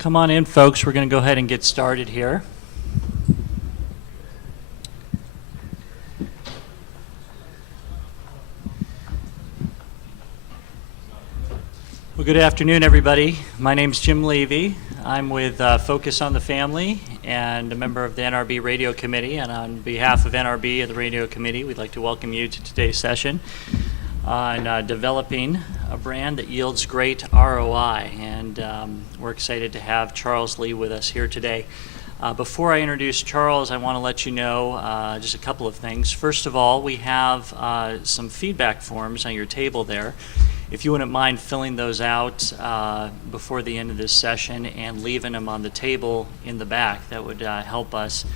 Come on in, folks. We're going to go ahead and get started here. Well, good afternoon, everybody. My name's Jim Levy. I'm with Focus on the Family and a member of the NRB Radio Committee. And on behalf of NRB and the Radio Committee, we'd like to welcome you to today's session on developing a brand that yields great ROI. And we're excited to have Charles Lee with us here today. Before I introduce Charles, I want to let you know just a couple of things. First of all, we have some feedback forms on your table there. If you wouldn't mind filling those out before the end of this session and leaving them on the table in the back, that would help us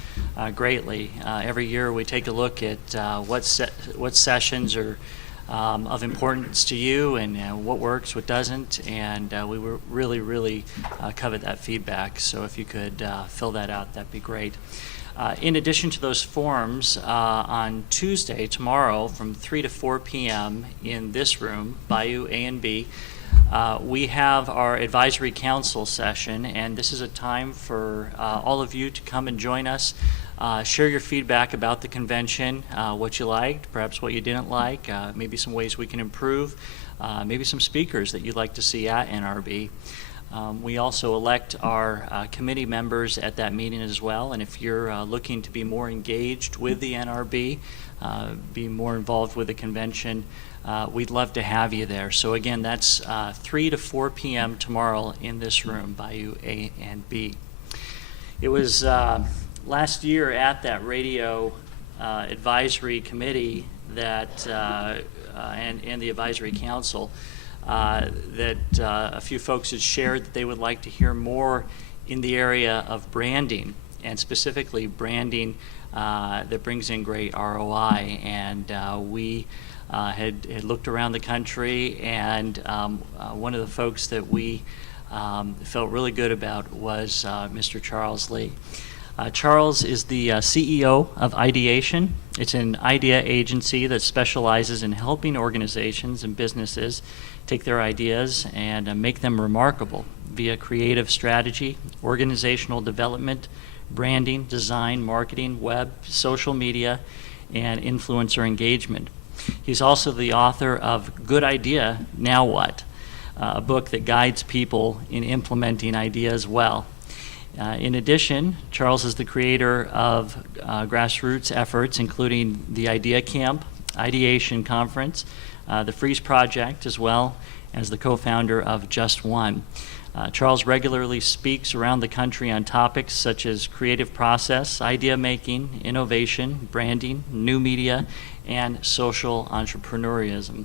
greatly. Every year we take a look at what sessions are of importance to you and what works, what doesn't, and we really covet that feedback. So if you could fill that out, that'd be great. In addition to those forms, on Tuesday, tomorrow, from 3 to 4 p.m. in this room, Bayou A and B, we have our advisory council session, and this is a time for all of you to come and join us. Share your feedback about the convention, what you liked, perhaps what you didn't like, maybe some ways we can improve, maybe some speakers that you'd like to see at NRB. We also elect our committee members at that meeting as well, and if you're looking to be more engaged with the NRB, be more involved with the convention, we'd love to have you there. So again, that's 3 to 4 p.m. tomorrow in this room, Bayou A and B. It was last year at that radio advisory committee that and the advisory council that a few folks had shared that they would like to hear more in the area of branding, and specifically branding that brings in great ROI. And we had looked around the country, and one of the folks that we felt really good about was Mr. Charles Lee. Charles is the CEO of Ideation. It's an idea agency that specializes in helping organizations and businesses take their ideas and make them remarkable via creative strategy, organizational development, branding, design, marketing, web, social media, and influencer engagement. He's also the author of Good Idea, Now What? A book that guides people in implementing ideas well. In addition, Charles is the creator of grassroots efforts, including the Idea Camp, Ideation Conference, the Freeze Project, as well as the co-founder of Just One. Charles regularly speaks around the country on topics such as creative process, idea making, innovation, branding, new media, and social entrepreneurism.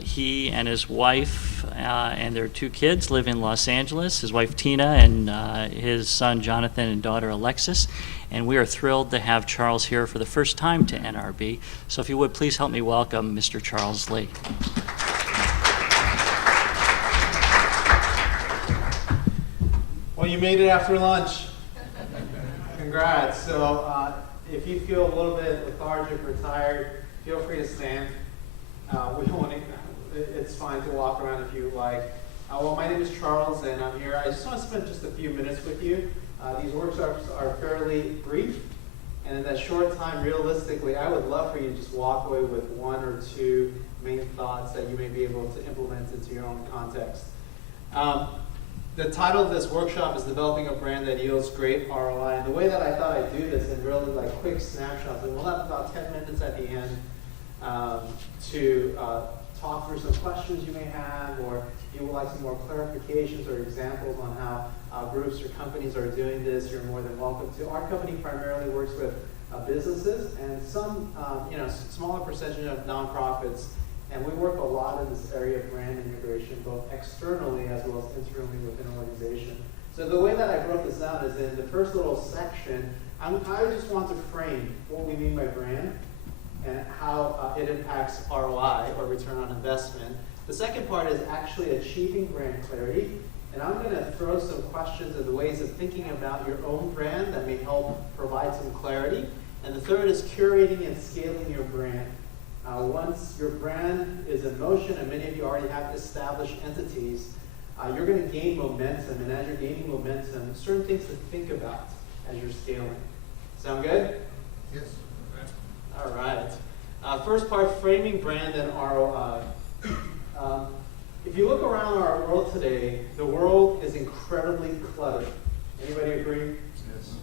He and his wife and their 2 kids live in Los Angeles, his wife Tina and his son Jonathan and daughter Alexis. And we are thrilled to have Charles here for the first time to NRB. So if you would, please help me welcome Mr. Charles Lee. Well, you made it after lunch. Congrats. So if you feel a little bit lethargic or tired, feel free to stand. It's fine to walk around if you like. Well, my name is Charles, and I'm here. I just want to spend just a few minutes with you. These workshops are fairly brief, and in that short time, realistically, I would love for you to just walk away with 1 or 2 main thoughts that you may be able to implement into your own context. The title of this workshop is Developing a Brand That Yields Great ROI, and the way that I thought I'd do this in really quick snapshots, and we'll have about 10 minutes at the end to talk through some questions you may have, or you would like some more clarifications or examples on how groups or companies are doing this, you're more than welcome to. Our company primarily works with businesses and some smaller percentage of nonprofits, and we work a lot in this area of brand integration, both externally as well as internally within an organization. So the way that I broke this down is in the first little section, I just want to frame what we mean by brand and how it impacts ROI, or return on investment. The second part is actually achieving brand clarity, and I'm going to throw some questions of the ways of thinking about your own brand that may help provide some clarity. And the third is curating and scaling your brand. Once your brand is in motion, and many of you already have established entities, you're going to gain momentum, and as you're gaining momentum, certain things to think about as you're scaling. Sound good? Yes. All right. First part, framing brand and ROI. If you look around our world today, the world is incredibly cluttered. Anybody agree? Yes.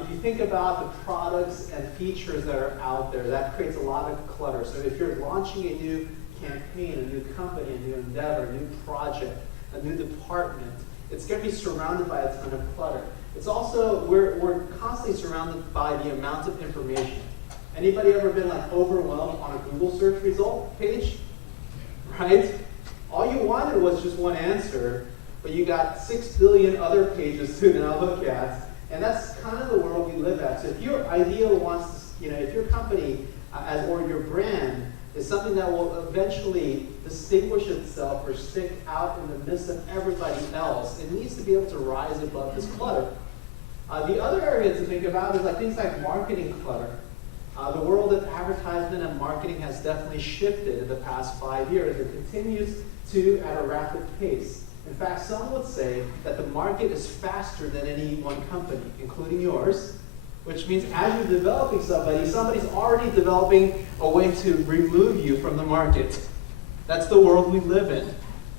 If you think about the products and features that are out there, that creates a lot of clutter. So if you're launching a new campaign, a new company, a new endeavor, a new project, a new department, it's going to be surrounded by a ton of clutter. It's also, we're constantly surrounded by the amount of information. Anybody ever been like overwhelmed on a Google search result page? Right? All you wanted was just one answer, but you got 6 billion other pages to now look at. And that's kind of the world we live at. So if your idea wants to, if your company or your brand is something that will eventually distinguish itself or stick out in the midst of everybody else, it needs to be able to rise above this clutter. The other area to think about is like things like marketing clutter. The world of advertisement and marketing has definitely shifted in the past 5 years. It continues to at a rapid pace. In fact, some would say that the market is faster than any one company, including yours, which means as you're developing somebody's already developing a way to remove you from the market. That's the world we live in.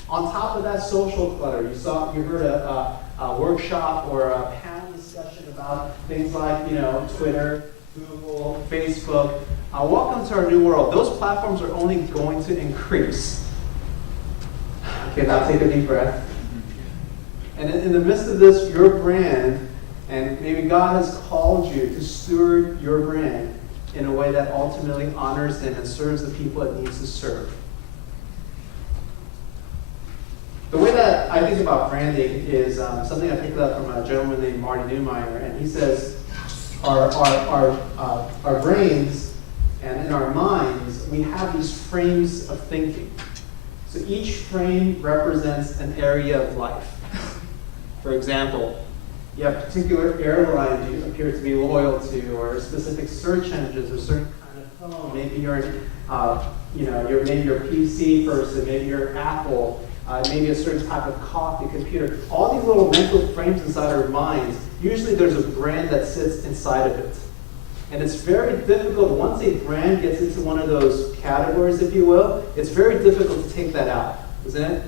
On top of that, social clutter. You heard a workshop or a panel discussion about things like, Twitter, Google, Facebook. Welcome to our new world. Those platforms are only going to increase. Okay, now take a deep breath. And in the midst of this, your brand, and maybe God has called you to steward your brand in a way that ultimately honors Him and serves the people it needs to serve. The way that I think about branding is something I picked up from a gentleman named Marty Newmeyer, and he says, our brains and in our minds, we have these frames of thinking. So each frame represents an area of life. For example, you have particular airlines you appear to be loyal to, or specific search engines, or certain kind of phone. Maybe you're a PC person, maybe you're Apple, maybe a certain type of coffee, computer. All these little mental frames inside our minds, usually there's a brand that sits inside of it. And it's very difficult, once a brand gets into one of those categories, if you will, it's very difficult to take that out, isn't it?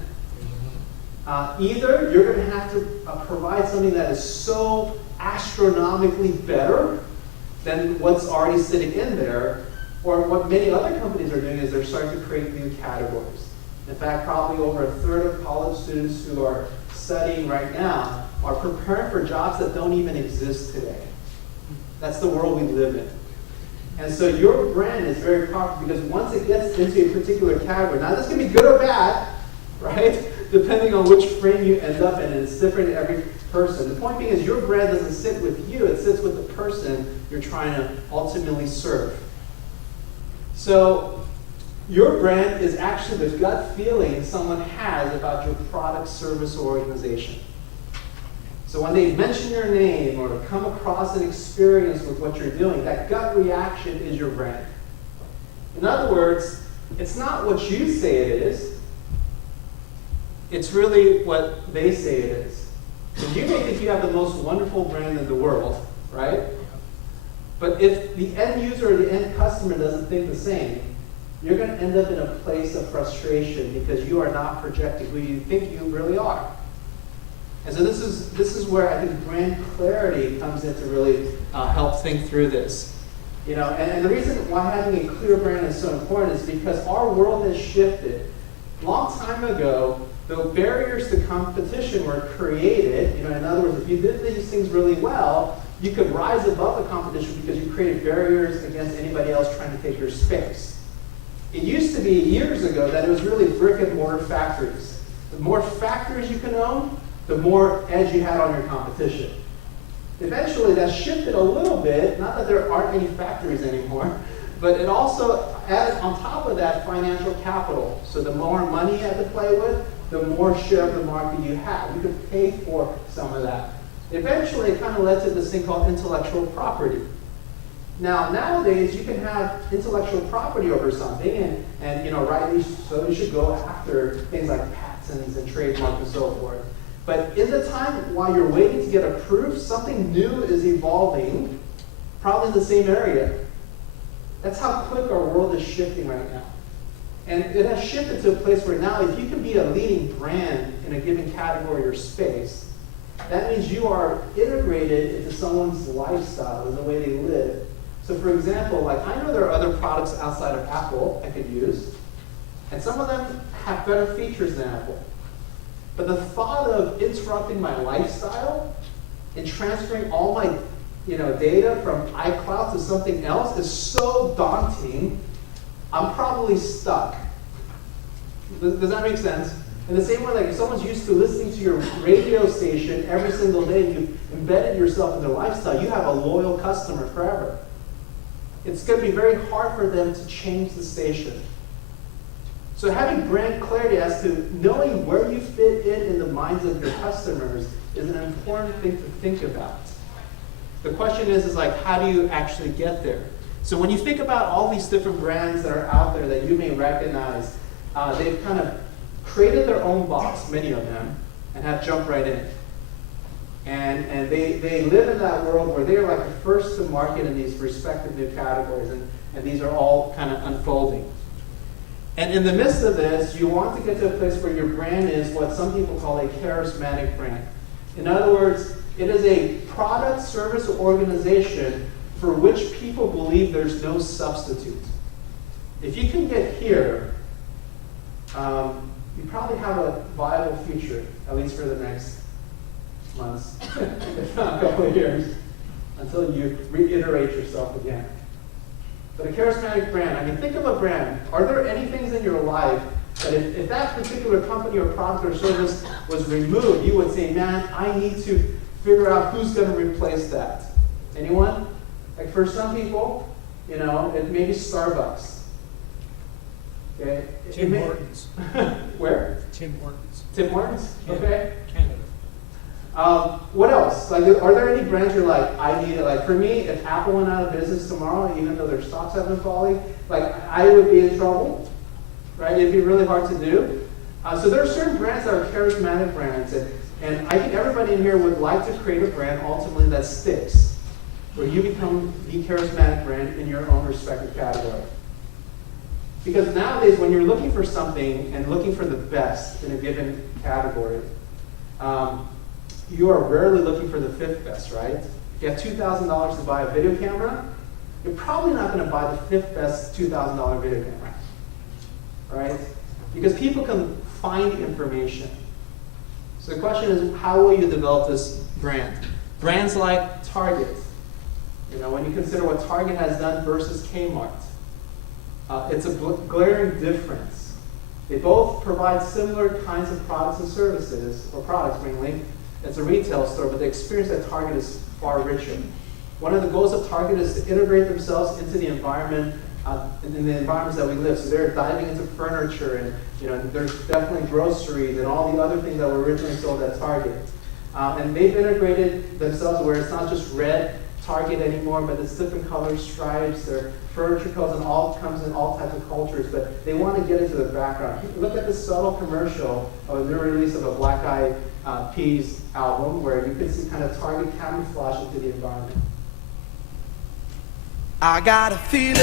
Either you're going to have to provide something that is so astronomically better than what's already sitting in there, or what many other companies are doing is they're starting to create new categories. In fact, probably over a third of college students who are studying right now are preparing for jobs that don't even exist today. That's the world we live in. And so your brand is very powerful because once it gets into a particular category, now this can be good or bad, right? Depending on which frame you end up in, and it's different in every person. The point being is your brand doesn't sit with you, it sits with the person you're trying to ultimately serve. So your brand is actually the gut feeling someone has about your product, service, or organization. So when they mention your name or come across an experience with what you're doing, that gut reaction is your brand. In other words, it's not what you say it is. It's really what they say it is. So you may think you have the most wonderful brand in the world, right? But if the end user or the end customer doesn't think the same, you're going to end up in a place of frustration because you are not projecting who you think you really are. And so this is where I think brand clarity comes in to really help think through this. And the reason why having a clear brand is so important is because our world has shifted. Long time ago, the barriers to competition were created. In other words, if you did these things really well, you could rise above the competition because you created barriers against anybody else trying to take your space. It used to be years ago that it was really brick and mortar factories. The more factories you can own, the more edge you had on your competition. Eventually that shifted a little bit, not that there aren't any factories anymore, but it also added on top of that financial capital. So the more money you had to play with, the more share of the market you had. You could pay for some of that. Eventually it kind of led to this thing called intellectual property. Now, nowadays, you can have intellectual property over something, and rightly so, you should go after things like patents patents and trademarks and so forth. But in the time while you're waiting to get approved, something new is evolving, probably in the same area. That's how quick our world is shifting right now. And it has shifted to a place where now if you can be a leading brand in a given category or space, that means you are integrated into someone's lifestyle and the way they live. So for example, like I know there are other products outside of Apple I could use, and some of them have better features than Apple. But the thought of interrupting my lifestyle and transferring all my data from iCloud to something else is so daunting, I'm probably stuck. Does that make sense? In the same way, like if someone's used to listening to your radio station every single day, you've embedded yourself in their lifestyle, you have a loyal customer forever. It's going to be very hard for them to change the station. So having brand clarity as to knowing where you fit in the minds of your customers is an important thing to think about. The question is like, how do you actually get there? So when you think about all these different brands that are out there that you may recognize, they've kind of created their own box, many of them, and have jumped right in. And they live in that world where they are like the first to market in these respective new categories, and these are all kind of unfolding. And in the midst of this, you want to get to a place where your brand is what some people call a charismatic brand. In other words, it is a product, service, or organization for which people believe there's no substitute. If you can get here, you probably have a viable future, at least for the next months, if not a couple of years, until you reiterate yourself again. But a charismatic brand, I mean, think of a brand. Are there any things in your life that if that particular company or product or service was removed, you would say, man, I need to figure out who's going to replace that? Anyone? Like for some people, it may be Starbucks. Okay? Tim Hortons. Where? Tim Hortons. Tim Hortons? Yeah. Okay. Canada. What else? Like, are there any brands you're like, I need it? Like for me, if Apple went out of business tomorrow, even though their stocks have been falling, like I would be in trouble, right? It'd be really hard to do. So there are certain brands that are charismatic brands, and I think everybody in here would like to create a brand ultimately that sticks, where you become the charismatic brand in your own respective category. Because nowadays, when you're looking for something and looking for the best in a given category, you are rarely looking for the fifth best, right? If you have $2,000 to buy a video camera, you're probably not going to buy the fifth best $2,000 video camera, right? Because people can find information. So the question is, how will you develop this brand? Brands like Target, when you consider what Target has done versus Kmart, it's a glaring difference. They both provide similar kinds of products and services, or products mainly. It's a retail store, but the experience at Target is far richer. One of the goals of Target is to integrate themselves into the environment, in the environments that we live. So they're diving into furniture, and there's definitely groceries and all the other things that were originally sold at Target. And they've integrated themselves where it's not just red Target anymore, but it's different colors, stripes, their furniture comes in all types of cultures, but they want to get into the background. Look at this subtle commercial of a new release of a Black Eyed Peas album where you can see kind of Target camouflage into the environment. I got a feeling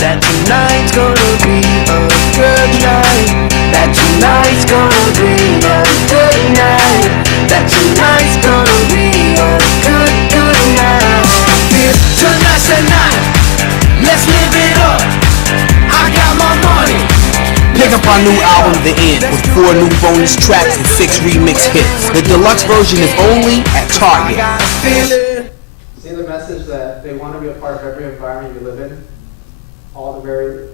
that tonight's gonna be a good night. That tonight's gonna be a good night. That tonight's gonna be a good night. Tonight's the night. Let's live it up. I got my money. Pick up our new album, The End, with 4 new bonus tracks and 6 remix hits. The deluxe version is only at Target. I got a feeling. See the message that they want to be a part of every environment you live in? All the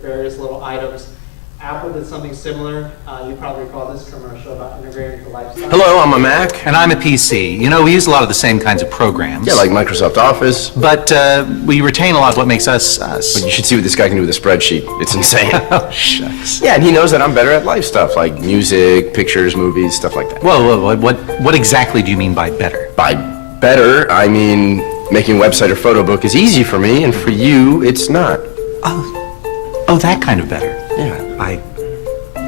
various little items. Apple did something similar. You probably recall this commercial about integrating the lifestyle. Hello, I'm a Mac. And I'm a PC. We use a lot of the same kinds of programs. Yeah, like Microsoft Office. But we retain a lot of what makes us us. But you should see what this guy can do with a spreadsheet. It's insane. Oh, shucks. Yeah, and he knows that I'm better at life stuff, like music, pictures, movies, stuff like that. Whoa, what exactly do you mean by better? By better, I mean making a website or photo book is easy for me, and for you, it's not. Oh, that kind of better. Yeah.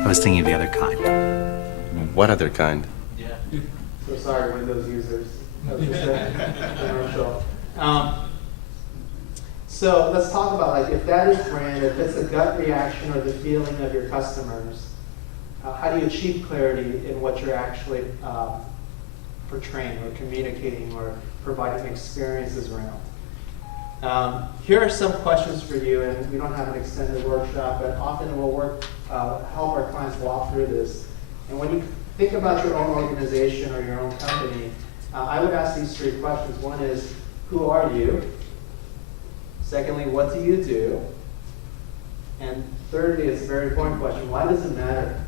I was thinking of the other kind. What other kind? So sorry, Windows users. That was just a commercial. So let's talk about, like, if that is brand, if it's the gut reaction or the feeling of your customers, how do you achieve clarity in what you're actually portraying or communicating or providing experiences around? Here are some questions for you, and we don't have an extended workshop, but often we'll help our clients walk through this. And when you think about your own organization or your own company, I would ask these three questions. One is, who are you? Secondly, what do you do? And thirdly, it's a very important question, why does it matter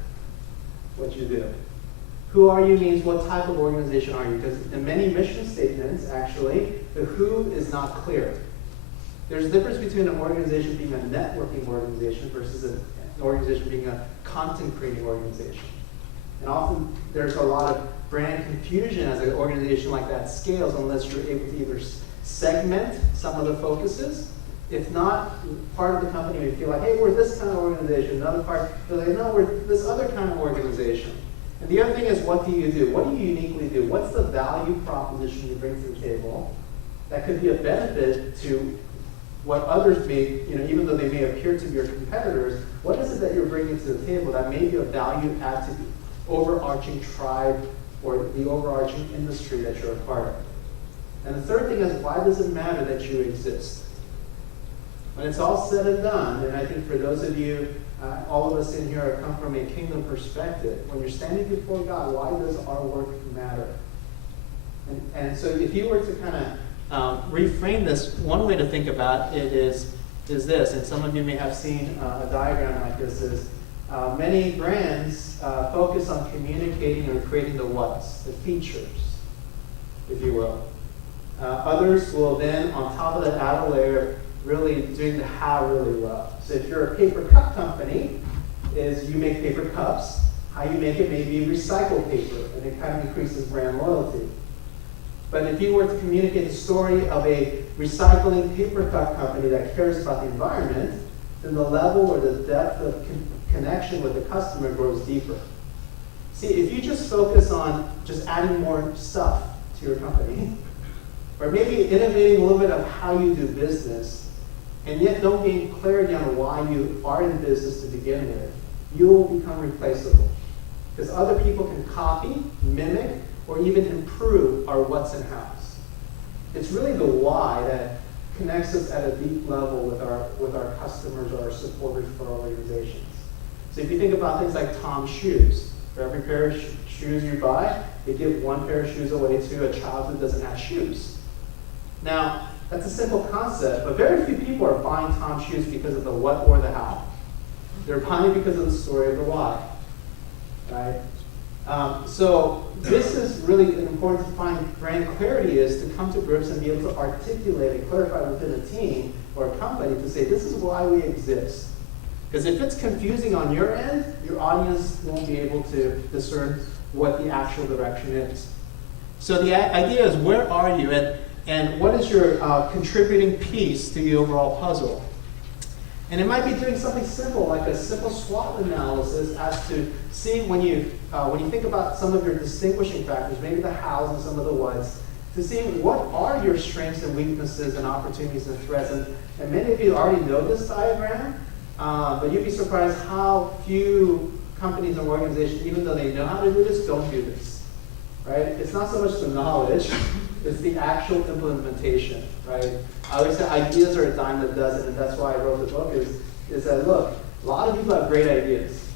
what you do? Who are you means what type of organization are you? Because in many mission statements, actually, the who is not clear. There's a difference between an organization being a networking organization versus an organization being a content creating organization. And often there's a lot of brand confusion as an organization like that scales unless you're able to either segment some of the focuses. If not, part of the company may feel like, hey, we're this kind of organization. Another part, they're like, no, we're this other kind of organization. And the other thing is, what do you do? What do you uniquely do? What's the value proposition you bring to the table that could be a benefit to what others may, even though they may appear to be your competitors, what is it that you're bringing to the table that may be a value add to the overarching tribe or the overarching industry that you're a part of? And the third thing is, why does it matter that you exist? When it's all said and done, and I think for those of you, all of us in here come from a kingdom perspective, when you're standing before God, why does our work matter? And so if you were to kind of reframe this, one way to think about it is this, and some of you may have seen a diagram like this, is many brands focus on communicating or creating the what's, the features, if you will. Others will then, on top of that, add a layer really doing the how really well. So if you're a paper cup company, is you make paper cups. How you make it may be recycled paper, and it kind of increases brand loyalty. But if you were to communicate the story of a recycling paper cup company that cares about the environment, then the level or the depth of connection with the customer grows deeper. See, if you just focus on just adding more stuff to your company, or maybe innovating a little bit of how you do business, and yet don't gain clarity on why you are in business to begin with, you will become replaceable. Because other people can copy, mimic, or even improve our what's and how's. It's really the why that connects us at a deep level with our customers or our supporters for our organizations. So if you think about things like Tom's shoes, for every pair of shoes you buy, they give one pair of shoes away to a child who doesn't have shoes. Now, that's a simple concept, but very few people are buying Tom's shoes because of the what or the how. They're buying because of the story of the why, right? So this is really important to find brand clarity, is to come to grips and be able to articulate and clarify within a team or a company to say, this is why we exist. Because if it's confusing on your end, your audience won't be able to discern what the actual direction is. So the idea is, where are you, and what is your contributing piece to the overall puzzle? And it might be doing something simple, like a simple SWOT analysis as to seeing when you think about some of your distinguishing factors, maybe the hows and some of the whats, to see what are your strengths and weaknesses and opportunities and threats. And many of you already know this diagram, but you'd be surprised how few companies and organizations, even though they know how to do this, don't do this, right? It's not so much the knowledge, it's the actual implementation, right? I always say ideas are a dime a dozen, and that's why I wrote the book, is that, look, a lot of people have great ideas,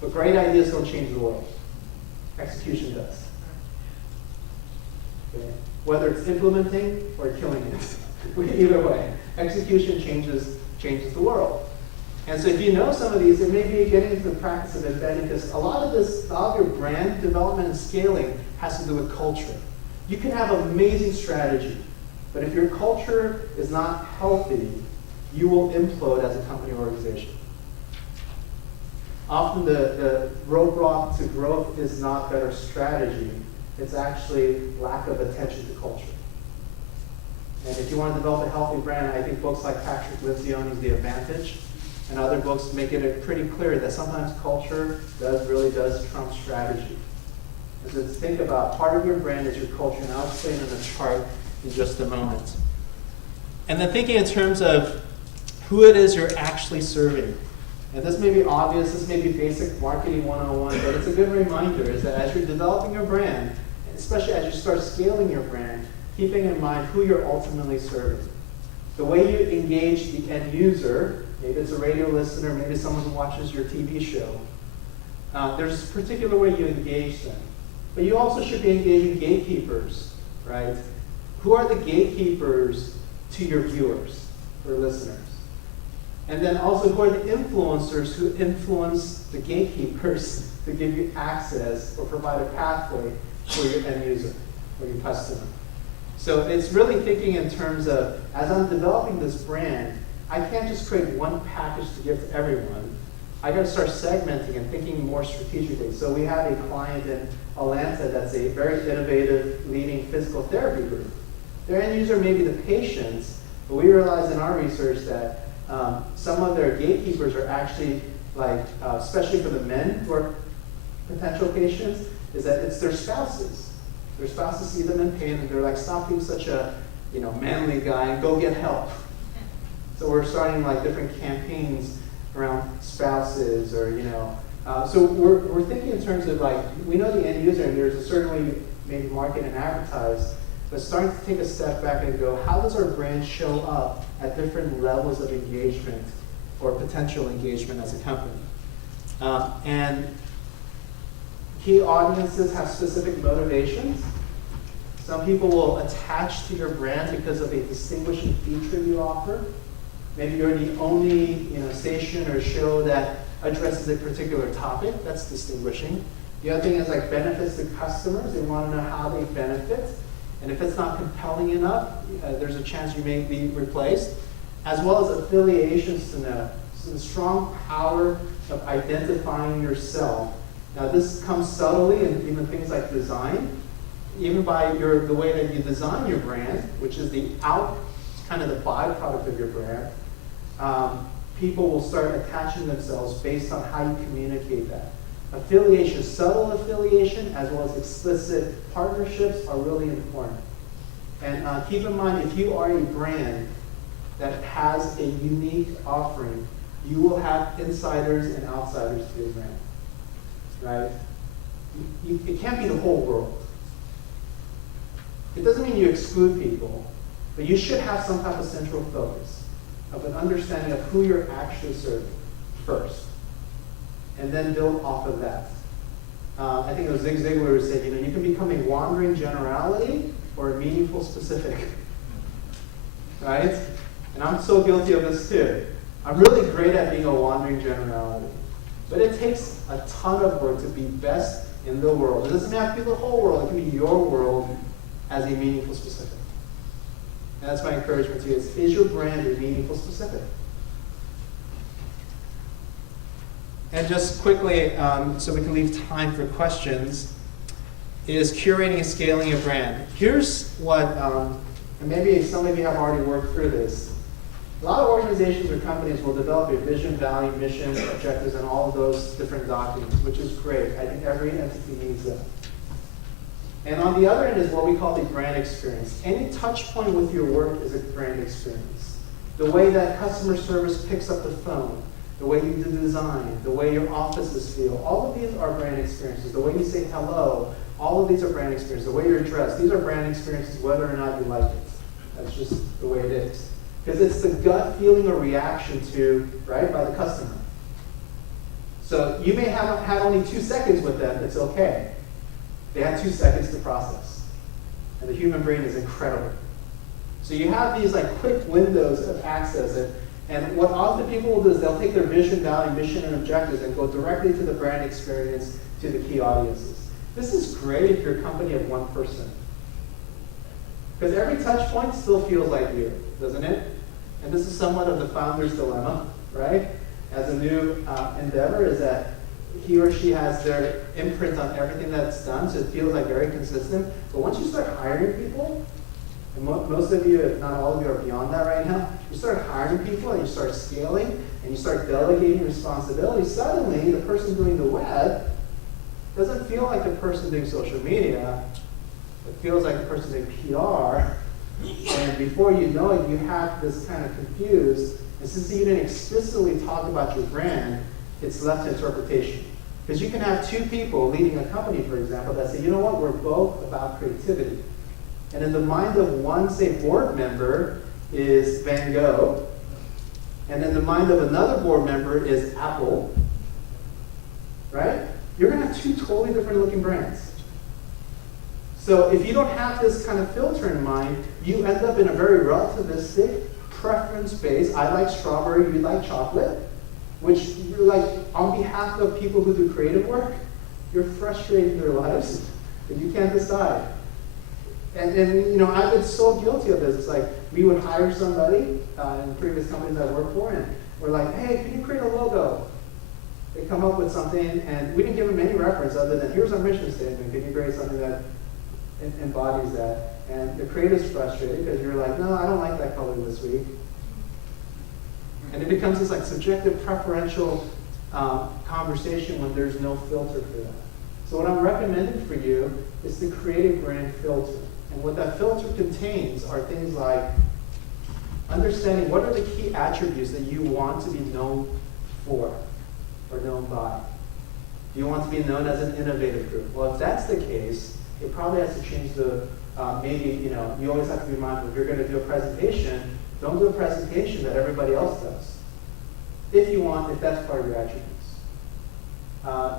but great ideas don't change the world. Execution does. Okay? Whether it's implementing or killing it, either way, execution changes the world. And so if you know some of these, it may be getting into the practice of embedding, because a lot of your brand development and scaling has to do with culture. You can have amazing strategy, but if your culture is not healthy, you will implode as a company or organization. Often the roadblock to growth is not better strategy, it's actually lack of attention to culture. And if you want to develop a healthy brand, I think folks like Patrick Lencioni's The Advantage and other books make it pretty clear that sometimes culture really does trump strategy. And so think about part of your brand is your culture, and I'll explain in a chart in just a moment. And then thinking in terms of who it is you're actually serving. And this may be obvious, this may be basic marketing 101, but it's a good reminder is that as you're developing your brand, especially as you start scaling your brand, keeping in mind who you're ultimately serving. The way you engage the end user, maybe it's a radio listener, maybe someone who watches your TV show, there's a particular way you engage them. But you also should be engaging gatekeepers, right? Who are the gatekeepers to your viewers or listeners? And then also who are the influencers who influence the gatekeepers to give you access or provide a pathway for your end user or your customer. So it's really thinking in terms of, as I'm developing this brand, I can't just create one package to give to everyone. I got to start segmenting and thinking more strategically. So we have a client in Atlanta that's a very innovative leading physical therapy group. Their end user may be the patients, but we realized in our research that some of their gatekeepers are actually especially for the men who are potential patients, is that it's their spouses. Their spouses see them in pain and they're like, stop being such a manly guy and go get help. So we're starting different campaigns around spouses or, so we're thinking in terms of we know the end user and there's a certain way you maybe market and advertise, but starting to take a step back and go, how does our brand show up at different levels of engagement or potential engagement as a company? And key audiences have specific motivations. Some people will attach to your brand because of a distinguishing feature you offer. Maybe you're the only station or show that addresses a particular topic. That's distinguishing. The other thing is benefits to customers. They want to know how they benefit. And if it's not compelling enough, there's a chance you may be replaced. As well as affiliations to know. So the strong power of identifying yourself. Now this comes subtly in even things like design. Even by the way that you design your brand, which is kind of the byproduct of your brand, people will start attaching themselves based on how you communicate that. Affiliation, subtle affiliation, as well as explicit partnerships are really important. And keep in mind, if you are a brand that has a unique offering, you will have insiders and outsiders to your brand, right? It can't be the whole world. It doesn't mean you exclude people, but you should have some type of central focus of an understanding of who you're actually serving first, and then build off of that. I think it was Zig Ziglar who said, you can become a wandering generality or a meaningful specific, right? And I'm so guilty of this too. I'm really great at being a wandering generality, but it takes a ton of work to be best in the world. It doesn't have to be the whole world. It can be your world as a meaningful specific. And that's my encouragement to you. Is your brand a meaningful specific? And just quickly, so we can leave time for questions, is curating and scaling a brand. Here's what, and maybe some of you have already worked through this. A lot of organizations or companies will develop a vision, value, mission, objectives, and all of those different documents, which is great. I think every entity needs that. And on the other end is what we call the brand experience. Any touch point with your work is a brand experience. The way that customer service picks up the phone, the way you do design, the way your offices feel, all of these are brand experiences. The way you say hello, all of these are brand experiences. The way you're dressed, these are brand experiences whether or not you like it. That's just the way it is. Because it's the gut feeling or reaction to, right, by the customer. So you may have had only 2 seconds with them, it's okay. They had 2 seconds to process. And the human brain is incredible. So you have these quick windows of access. And what often people will do is they'll take their vision, value, mission, and objectives and go directly to the brand experience, to the key audiences. This is great if you're a company of one person. Because every touch point still feels like you, doesn't it? And this is somewhat of the founder's dilemma, right? As a new endeavor, is that he or she has their imprint on everything that's done, so it feels very consistent. But once you start hiring people, and most of you, if not all of you, are beyond that right now, you start hiring people and you start scaling, and you start delegating responsibility, suddenly the person doing the web doesn't feel like the person doing social media. It feels like the person doing PR. And before you know it, you have this kind of confused. And since you didn't explicitly talk about your brand, it's left to interpretation. Because you can have two people leading a company, for example, that say, you know what, we're both about creativity. And in the mind of one, say, board member is Van Gogh, and in the mind of another board member is Apple, right? You're going to have two totally different looking brands. So if you don't have this kind of filter in mind, you end up in a very relativistic, preference-based, I like strawberry, you like chocolate, which you're like, on behalf of people who do creative work, you're frustrating their lives, and you can't decide. And you know, I've been so guilty of this. It's like, we would hire somebody in previous companies I worked for, and we're like, hey, can you create a logo? They come up with something, and we didn't give them any reference other than, here's our mission statement. Can you create something that embodies that? And the creative's frustrated because you're like, no, I don't like that color this week. And it becomes this like subjective, preferential conversation when there's no filter for that. So what I'm recommending for you is the creative brand filter. And what that filter contains are things like understanding what are the key attributes that you want to be known for or known by. Do you want to be known as an innovative group? Well, if that's the case, it probably has to change the, maybe, you know, you always have to be mindful. If you're going to do a presentation, don't do a presentation that everybody else does. If that's part of your attributes.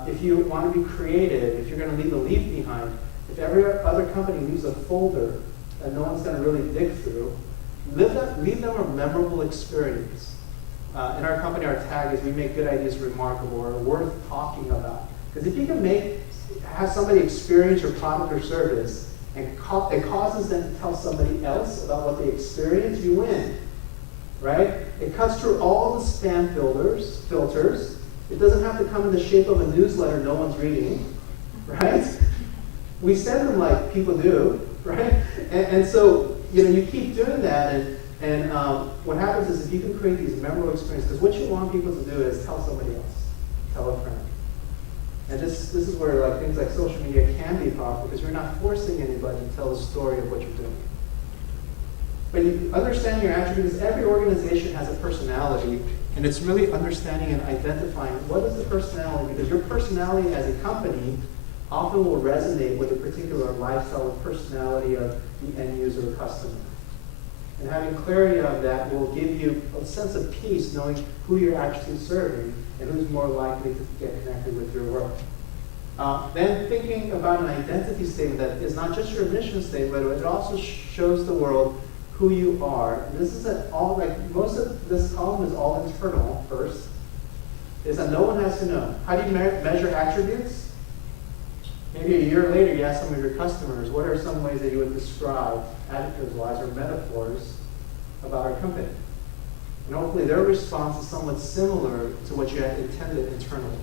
If you want to be creative, if you're going to leave a leaf behind, if every other company leaves a folder that no one's going to really dig through, leave them a memorable experience. In our company, our tag is we make good ideas remarkable or worth talking about. Because if you can have somebody experience your product or service and it causes them to tell somebody else about what they experienced, you win. Right? It cuts through all the spam filters. It doesn't have to come in the shape of a newsletter no one's reading. Right? We send them like people do, right? And so, you know, you keep doing that, and what happens is if you can create these memorable experiences, because what you want people to do is tell somebody else, tell a friend. And this is where like things like social media can be powerful, because you're not forcing anybody to tell the story of what you're doing. But you understand your attributes. Every organization has a personality, and it's really understanding and identifying what is the personality, because your personality as a company often will resonate with a particular lifestyle or personality of the end user or customer. And having clarity on that will give you a sense of peace, knowing who you're actually serving and who's more likely to get connected with your work. Then thinking about an identity statement that is not just your mission statement, but it also shows the world who you are. And this is most of this column is all internal first, is that no one has to know. How do you measure attributes? Maybe a year later, you ask some of your customers, what are some ways that you would describe, adjectives-wise or metaphors, about our company? And hopefully their response is somewhat similar to what you had intended internally.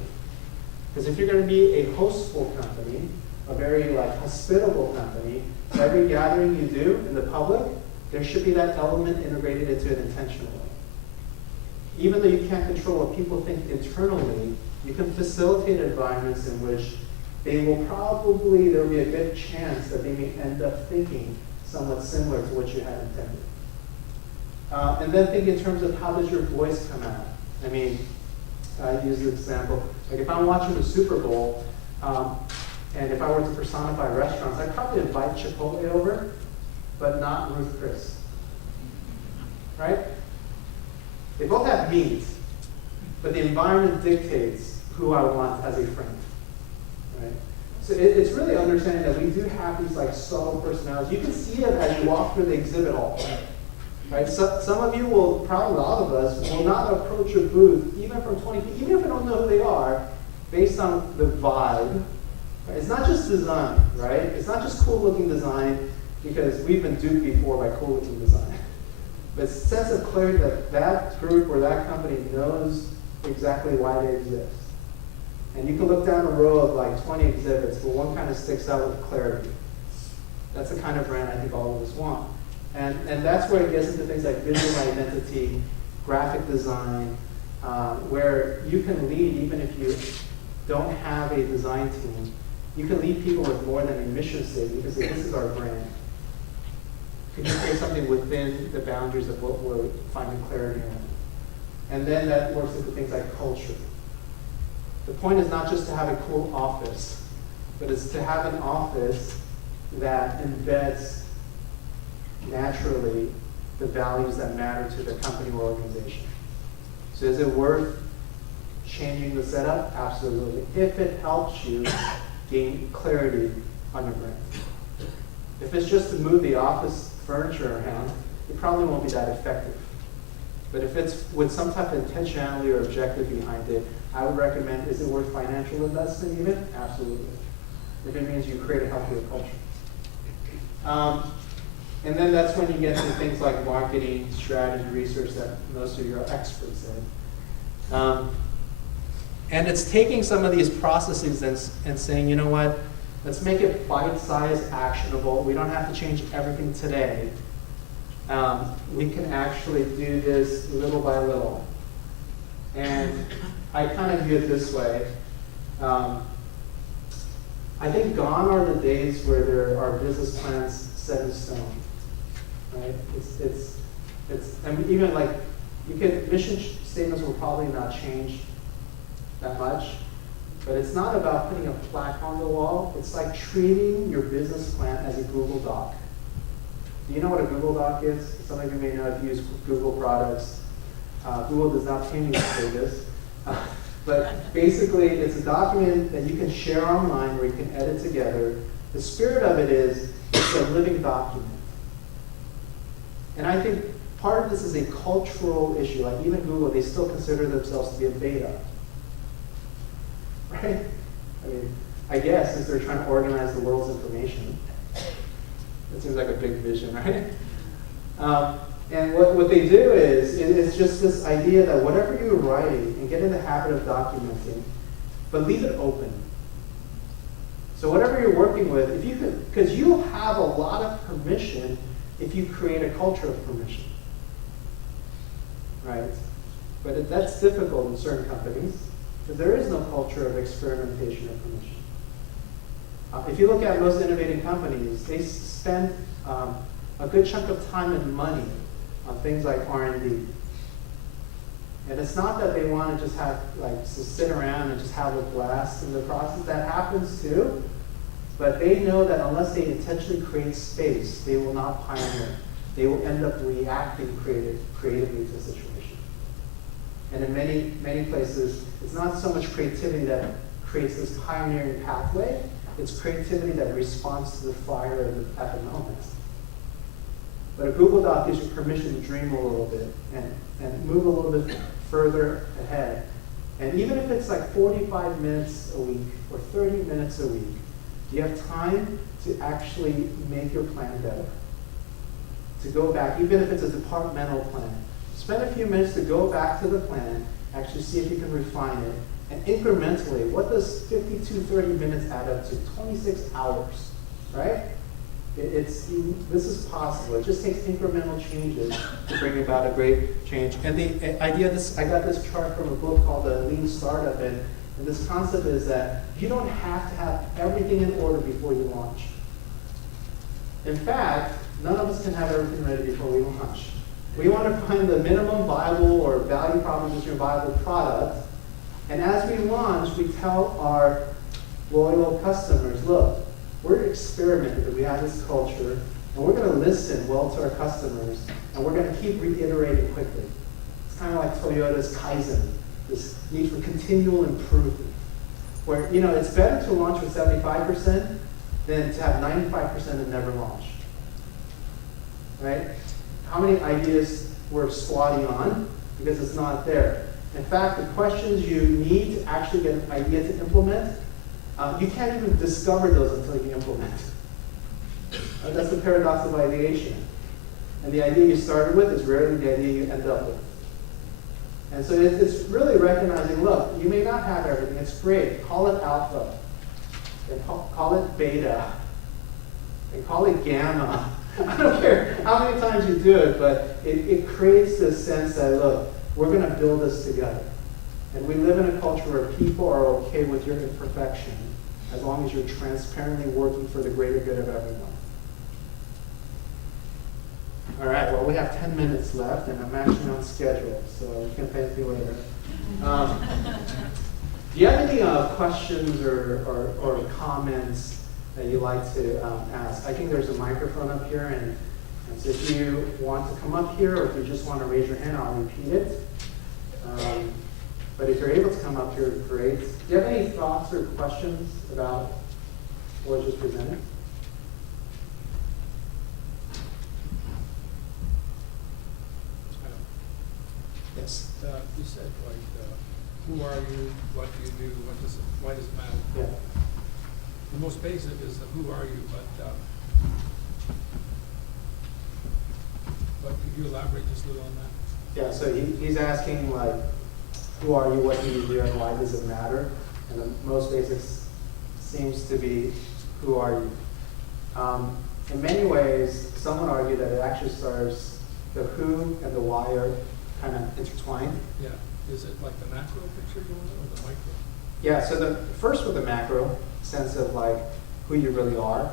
Because if you're going to be a hostful company, a very hospitable company, every gathering you do in the public, there should be that element integrated into it intentionally. Even though you can't control what people think internally, you can facilitate environments in which there will be a good chance that they may end up thinking somewhat similar to what you had intended. And then think in terms of how does your voice come out. I mean, I use this example. Like if I'm watching the Super Bowl, and if I were to personify restaurants, I'd probably invite Chipotle over, but not Ruth Chris. Right? They both have meat, but the environment dictates who I want as a friend. Right? So it's really understanding that we do have these subtle personalities. You can see it as you walk through the exhibit hall. Right? So, some of you will, probably a lot of us, will not approach your booth, even from 20 feet, even if we don't know who they are, based on the vibe. Right? It's not just design, right? It's not just cool looking design, because we've been duped before by cool looking design. But sense of clarity that that group or that company knows exactly why they exist. And you can look down a row of 20 exhibits, but one kind of sticks out with clarity. That's the kind of brand I think all of us want. And that's where it gets into things like visual identity, graphic design, where you can lead even if you don't have a design team. You can lead people with more than a mission statement because this is our brand. Could you create something within the boundaries of what we're finding clarity on? And then that works into things like culture. The point is not just to have a cool office, but it's to have an office that embeds naturally the values that matter to the company or organization. So is it worth changing the setup? Absolutely. If it helps you gain clarity on your brand. If it's just to move the office furniture around, it probably won't be that effective. But if it's with some type of intentionality or objective behind it, I would recommend, is it worth financial investment even? Absolutely. If it means you create a healthier culture. And then that's when you get to things like marketing, strategy, research that most of you are experts in. And it's taking some of these processes and saying, you know what, let's make it bite-sized, actionable. We don't have to change everything today. We can actually do this little by little. And I kind of view it this way. I think gone are the days where there are business plans set in stone. Right? I mean, even like, mission statements will probably not change that much, but it's not about putting a plaque on the wall. It's like treating your business plan as a Google Doc. Do you know what a Google Doc is? Some of you may know if you use Google products. Google does not pay me to say this. But basically, it's a document that you can share online where you can edit together. The spirit of it is it's a living document. And I think part of this is a cultural issue. Like even Google, they still consider themselves to be a beta. Right? I mean, I guess since they're trying to organize the world's information, it seems like a big vision, right? And what they do is, it's just this idea that whatever you're writing, and get in the habit of documenting, but leave it open. So whatever you're working with, if you could, because you'll have a lot of permission if you create a culture of permission, right? But that's difficult in certain companies, because there is no culture of experimentation or permission. If you look at most innovating companies, they spend a good chunk of time and money on things like R&D. And it's not that they want to just have, like, to sit around and just have a blast in the process. That happens too. But they know that unless they intentionally create space, they will not pioneer. They will end up reacting creatively to the situation. And in many places, it's not so much creativity that creates this pioneering pathway. It's creativity that responds to the fire at the moment. But a Google Doc gives you permission to dream a little bit and move a little bit further ahead. And even if it's like 45 minutes a week or 30 minutes a week, you have time to actually make your plan better. To go back, even if it's a departmental plan. Spend a few minutes to go back to the plan, actually see if you can refine it. And incrementally, what does 52, 30 minutes add up to? 26 hours, right? This is possible. It just takes incremental changes to bring about a great change. And the idea of this, I got this chart from a book called The Lean Startup, and this concept is that you don't have to have everything in order before you launch. In fact, none of us can have everything ready before we launch. We want to find the minimum viable or value proposition viable product, and as we launch, we tell our loyal customers, look, we're experimenting, we have this culture, and we're going to listen well to our customers, and we're going to keep reiterating quickly. It's kind of like Toyota's Kaizen, this need for continual improvement, where, you know, it's better to launch with 75% than to have 95% and never launch, right? How many ideas we're squatting on because it's not there? In fact, the questions you need to actually get an idea to implement, you can't even discover those until you implement. That's the paradox of ideation. And the idea you started with is rarely the idea you end up with. And so it's really recognizing, look, you may not have everything. It's great. Call it alpha. And call it beta. And call it gamma. I don't care how many times you do it, but it creates this sense that, look, we're going to build this together. And we live in a culture where people are okay with your imperfection as long as you're transparently working for the greater good of everyone. All right, well, we have 10 minutes left, and I'm actually on schedule, so you can thank me later. Do you have any questions or comments that you'd like to ask? I think there's a microphone up here, and so if you want to come up here, or if you just want to raise your hand, I'll repeat it. But if you're able to come up here, great. Do you have any thoughts or questions about what was just presented? Yes. You said, like, who are you, what do you do, why does it matter? Yeah. The most basic is the who are you, but could you elaborate just a little on that? Yeah, so he's asking, like, who are you, what do you do, and why does it matter? And the most basic seems to be, who are you? In many ways, some would argue that it actually starts, the who and the why are kind of intertwined. Yeah, is it like the macro picture you want, or the micro? Yeah, so the first with the macro sense of like who you really are,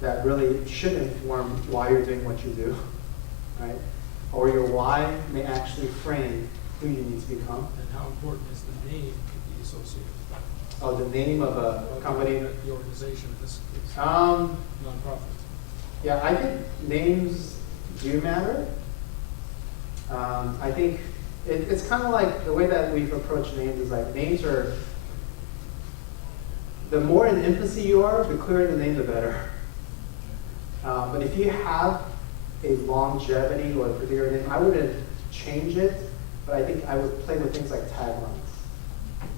that really should inform why you're doing what you do, right? Or your why may actually frame who you need to become. And how important is the name to be associated with that? Oh, the name of a company? The organization in this case, Um, nonprofit. yeah, I think names do matter. I think it's kind of like the way that we've approached names is like names are, the more in infancy you are, the clearer the name, the better. But if you have a longevity or a particular name, I wouldn't change it, but I think I would play with things like taglines.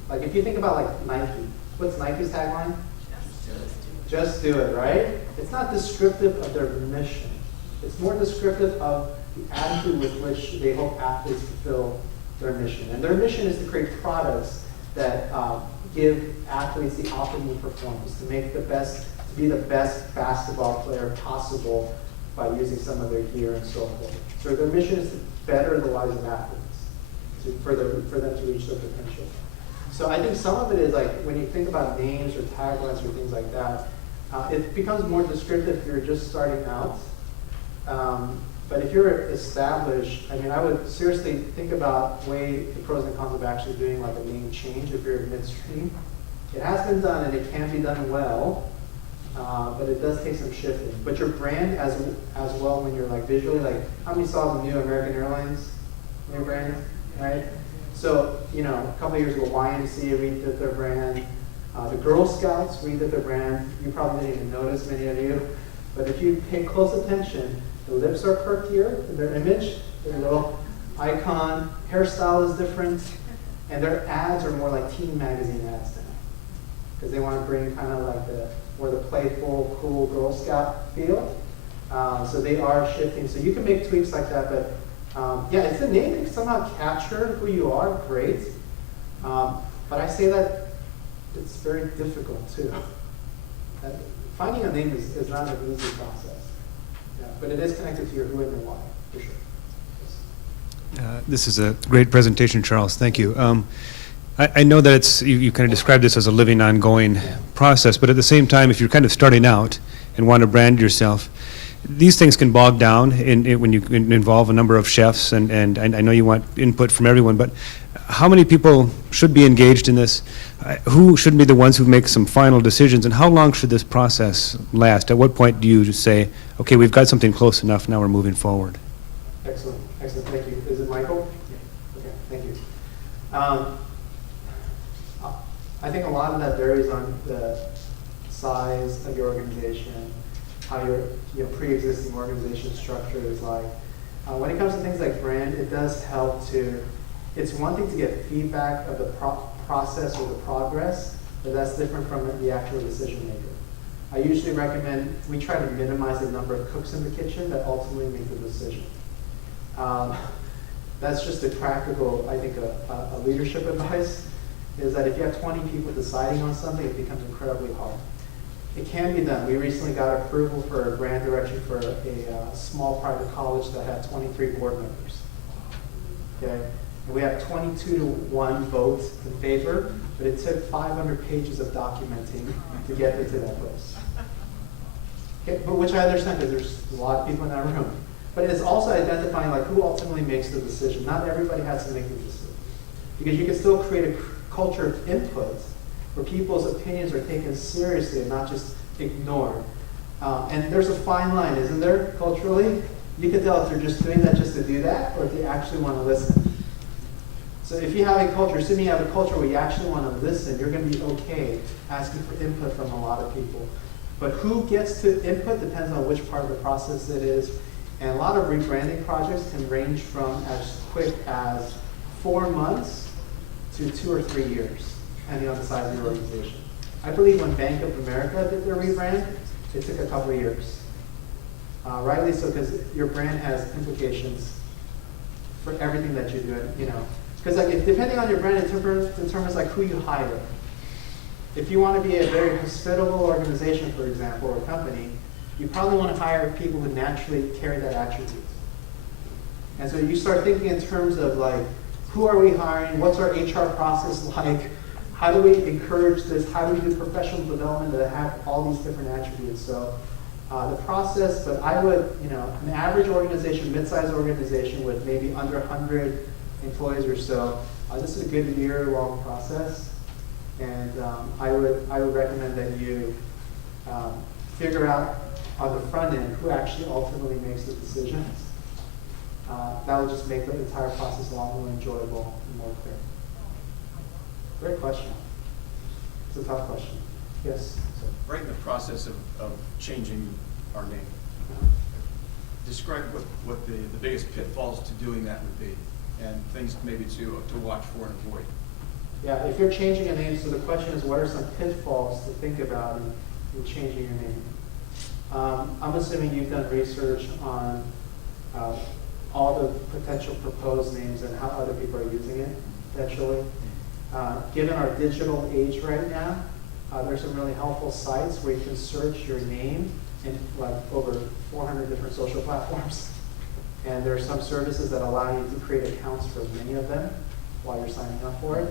Like if you think about like Nike, what's Nike's tagline? Just do it, right? It's not descriptive of their mission. It's more descriptive of the attitude with which they hope athletes fulfill their mission. And their mission is to create products that give athletes the optimal performance, to make the best, to be the best basketball player possible by using some of their gear and so forth. So their mission is to better the lives of athletes, for them to reach their potential. So I think some of it is like when you think about names or taglines or things like that, it becomes more descriptive if you're just starting out. But if you're established, I mean, I would seriously think about weigh the pros and cons of actually doing like a name change if you're midstream. It has been done and it can be done well, but it does take some shifting. But your brand as well, when you're like visually, like how many saw the new American Airlines new brand, right? So, you know, a couple of years ago, YMCA redid their brand. The Girl Scouts redid their brand. You probably didn't even notice, many of you. But if you pay close attention, the lips are perkier in their image, their little icon, hairstyle is different, and their ads are more like teen magazine ads now. Because they want to bring kind of like the more the playful, cool Girl Scout feel. So they are shifting. So you can make tweaks like that, but yeah, if the name can somehow capture who you are, great. But I say that it's very difficult too. Finding a name is not an easy process. Yeah, but it is connected to your who and your why, for sure. Yes. This is a great presentation, Charles. Thank you. I know that it's you kind of described this as a living, ongoing process, but at the same time, if you're kind of starting out and want to brand yourself, these things can bog down when you involve a number of chefs, and I know you want input from everyone, but how many people should be engaged in this? Who should be the ones who make some final decisions, and how long should this process last? At what point do you say, okay, we've got something close enough, now we're moving forward? Excellent, excellent, thank you. Is it Michael? Yeah. Okay, thank you. I think a lot of that varies on the size of your organization, how your pre-existing organization structure is like. When it comes to things like brand, it does help to, it's one thing to get feedback of the process or the progress, but that's different from the actual decision maker. I usually recommend, we try to minimize the number of cooks in the kitchen that ultimately make the decision. That's just a practical, I think, a leadership advice, is that if you have 20 people deciding on something, it becomes incredibly hard. It can be done. We recently got approval for a brand direction for a small private college that had 23 board members. Okay, And we have 22-1 votes in favor, but it took 500 pages of documenting to get it to that place. Okay, but which I understand because there's a lot of people in that room. But it's also identifying like who ultimately makes the decision. Not everybody has to make the decision. Because you can still create a culture of input where people's opinions are taken seriously and not just ignored. And there's a fine line, isn't there, culturally? You can tell if they're just doing that just to do that or if they actually want to listen. So if you have a culture, assuming you have a culture where you actually want to listen, you're going to be okay asking for input from a lot of people. But who gets to input depends on which part of the process it is. And a lot of rebranding projects can range from as quick as 4 months to 2 or 3 years, depending on the size of your organization. I believe when Bank of America did their rebrand, it took a couple of years. Rightly so, because your brand has implications for everything that you do. You know, because like depending on your brand, it determines like who you hire. If you want to be a very hospitable organization, for example, or a company, you probably want to hire people who naturally carry that attribute. And so you start thinking in terms of like, who are we hiring? What's our HR process like? How do we encourage this? How do we do professional development that have all these different attributes? So the process, but I would, you know, an average organization, mid-sized organization with maybe under 100 employees or so, this is a good year-long process. And I would recommend that you figure out on the front end who actually ultimately makes the decisions. That will just make the entire process a lot more enjoyable and more clear. Great question. It's a tough question. Yes? Right in the process of changing our name, describe what the biggest pitfalls to doing that would be, and things maybe to watch for and avoid. Yeah, if you're changing a name, so the question is what are some pitfalls to think about in changing your name? I'm assuming you've done research on all the potential proposed names and how other people are using it, potentially. Given our digital age right now, there's some really helpful sites where you can search your name in like over 400 different social platforms. And there are some services that allow you to create accounts for many of them while you're signing up for it.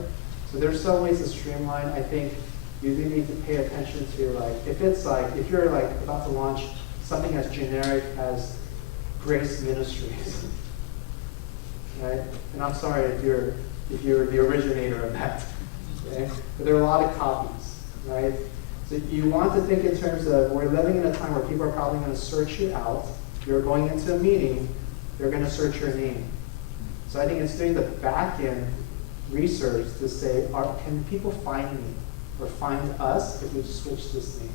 So there's some ways to streamline. I think you do need to pay attention to like, if you're like about to launch something as generic as Grace Ministries, right? And I'm sorry if you're the originator of that, okay? But there are a lot of copies, right? So you want to think in terms of, we're living in a time where people are probably going to search you out. You're going into a meeting, they're going to search your name. So I think it's doing the back end research to say, can people find me or find us if we switch this name?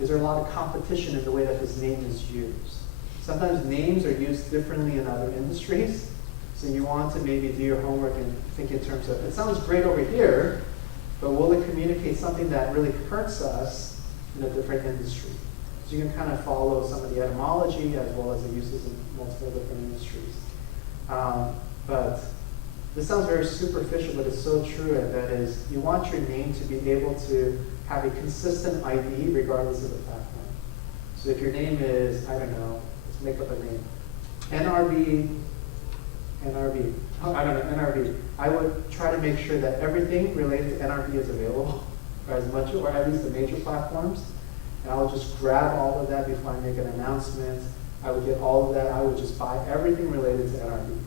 Is there a lot of competition in the way that this name is used? Sometimes names are used differently in other industries, so you want to maybe do your homework and think in terms of, it sounds great over here, but will it communicate something that really hurts us in a different industry? So you can kind of follow some of the etymology as well as the uses in multiple different industries. But this sounds very superficial, but it's so true, and that is, you want your name to be able to have a consistent ID regardless of the platform. So if your name is, I don't know, let's make up a name, NRB, I don't know, NRB. I would try to make sure that everything related to NRB is available, or as much, or at least the major platforms. And I would just grab all of that before I make an announcement. I would get all of that. I would just buy everything related to NRB.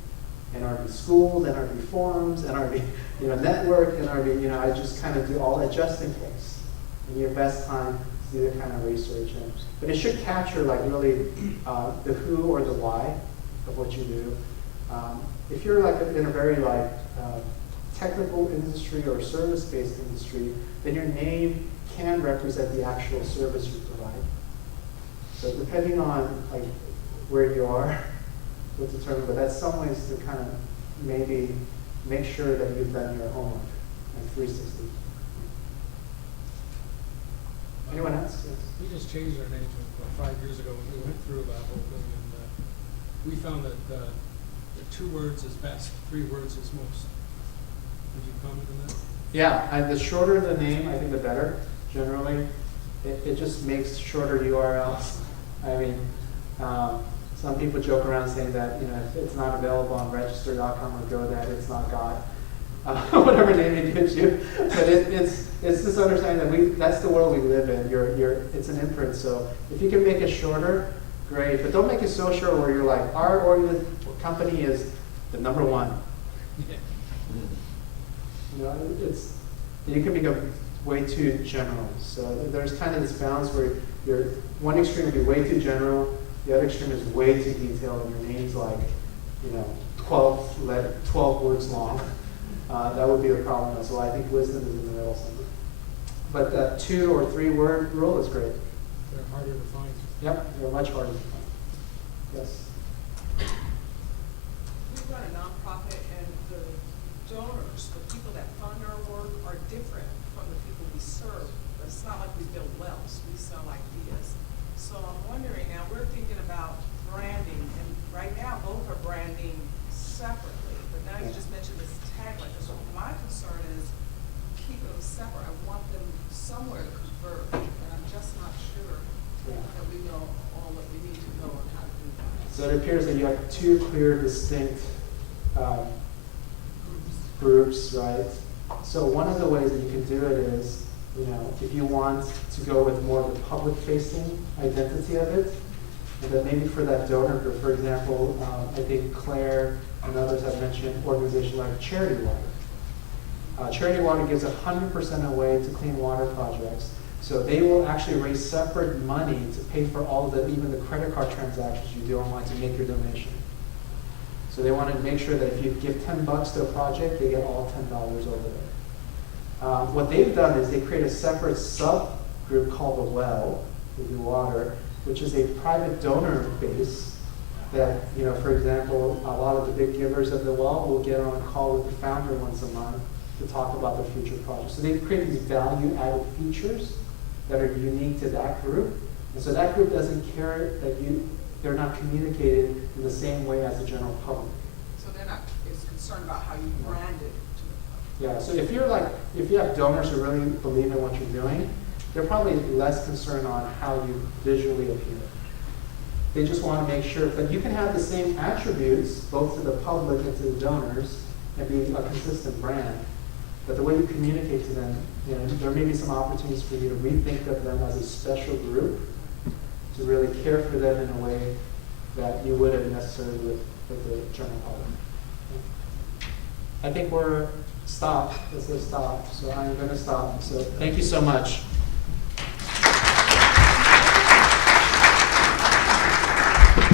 NRB schools, NRB forums, NRB network, NRB, I just kind of do all that just in case. In your best time to do that kind of research. But it should capture like really the who or the why of what you do. If you're like in a very like technical industry or service-based industry, then your name can represent the actual service you provide. So depending on like where you are, will determine, but that's some ways to kind of maybe make sure that you've done your homework and 360. Anyone else? Yes. We just changed our name about 5 years ago when we went through that whole thing, and we found that the 2 words is best, 3 words is most. Would you comment on that? Yeah, and the shorter the name, I think the better, generally. It just makes shorter URLs. I mean, Some people joke around saying that, you know, if it's not available on register.com or GoDaddy, it's not God. Whatever name it gives you. But it's this understanding that that's the world we live in. It's an imprint. So if you can make it shorter, great. But don't make it so short where you're like, our company is the number one. You know, you can become way too general. So there's kind of this balance where one extreme would be way too general, the other extreme is way too detailed, and your name's like, you know, 12 words long. That would be a problem as well. I think wisdom is in the middle somewhere. But the 2 or 3 word rule is great. They're harder to find. Yep, they're much harder to find. Yes. We run a nonprofit, and the donors, the people that fund our work, are different from the people we serve. It's not like we build wells; we sell ideas. So I'm wondering now. We're thinking about branding, and right now both are branding separately. But now you just mentioned this tagline. So my concern is keep them separate. I want them somewhere to converge, and I'm just not sure that we know all that we need to know on how to do that. So it appears that you have 2 clear, distinct groups, right? So one of the ways that you can do it is, you know, if you want to go with more of the public-facing identity of it, and then maybe for that donor group, for example, I think Claire and others have mentioned organizations like Charity Water. Charity Water gives 100% away to clean water projects. So they will actually raise separate money to pay for all even the credit card transactions you do online to make your donation. So they want to make sure that if you give $10 to a project, they get all $10 over there. What they've done is they create a separate subgroup called the Well, the water, which is a private donor base that, you know, for example, a lot of the big givers of the Well will get on a call with the founder once a month to talk about their future projects. So they create these value-added features that are unique to that group. And so that group doesn't care that they're not communicated in the same way as the general public. So they're not as concerned about how you brand it to the public. Yeah, so if you have donors who really believe in what you're doing, they're probably less concerned on how you visually appear. They just want to make sure that you can have the same attributes both to the public and to the donors and be a consistent brand. But the way you communicate to them, you know, there may be some opportunities for you to rethink of them as a special group, to really care for them in a way that you wouldn't necessarily with the general public. I think we're stopped. This is stopped, so I'm going to stop. So thank you so much.